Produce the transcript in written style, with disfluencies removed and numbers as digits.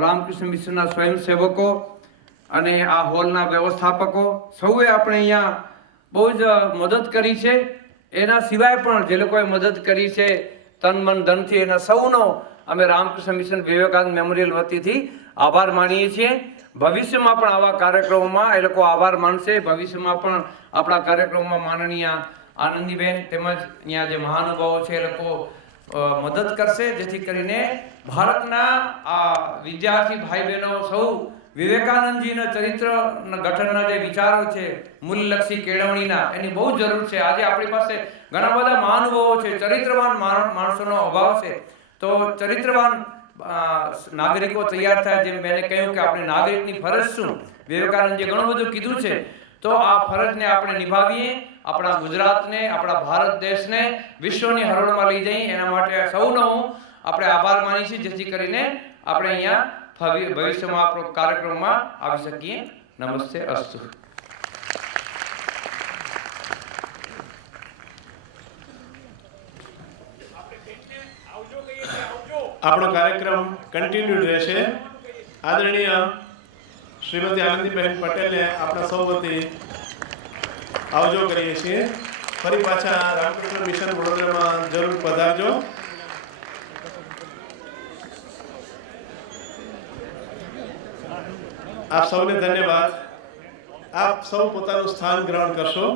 રામકૃષ્ણ મિશનના સ્વયંસેવકો અને આ હોલના વ્યવસ્થાપકો સૌએ આપણે અહીંયા બહુ જ મદદ કરી છે. એના સિવાય પણ જે લોકોએ મદદ કરી છે તન મન ધનથી, એના સૌનો અમે રામકૃષ્ણ મિશન વિવેકાનંદ મેમોરિયલ વતીથી આભાર માનીએ છીએ. ભવિષ્યમાં પણ આવા કાર્યક્રમોમાં એ લોકો આભાર માનશે. ભવિષ્યમાં પણ આપણા કાર્યક્રમોમાં માનનીય આનંદીબેન તેમજ અહીંયા જે મહાનુભાવો છે એ લોકો મદદ કરશે, જેથી કરીને ભારતના આ વિદ્યાર્થી ભાઈ બહેનો સૌ વિવેકાનંદજીના ચરિત્રના ગઠનના જે વિચારો છે મૂલ્યલક્ષી કેળવણીના, એની બહુ જરૂર છે. આજે આપણી પાસે ઘણા બધા મહાનુભાવો છે, ચરિત્રવાન માણસોનો અભાવ છે. તો ચરિત્રવાન નાગરિકો તૈયાર થાય. જેમ મેં કહ્યું કે આપણે નાગરિકની ફરજ શું, વિવેકાનંદજીએ ઘણું બધું કીધું છે. તો આ ફરજને આપણે નિભાવીએ, આપણા ગુજરાતને, આપણા ભારત દેશને વિશ્વની હરોળમાં લઈ જઈએ. એના માટે સૌનો આપણે આભાર માની છીએ, જેથી કરીને આપણે અહીંયા ભવિષ્યમાં આપણો કાર્યક્રમમાં આવી શકીએ. નમસ્તે અસ્તુ. આપણો કાર્યક્રમ કન્ટિન્યુડ રહેશે. આદરણીય શ્રીમતી આનંદીબેન પટેલને આપણા સૌ વતી આવજો કરીએ છીએ. ફરી પાછા રામકૃષ્ણ મિશન વડોદરામાં જરૂર પધારજો. આપ સૌને ધન્યવાદ. આપ સૌ પોતાનું સ્થાન ગ્રહણ કરશો.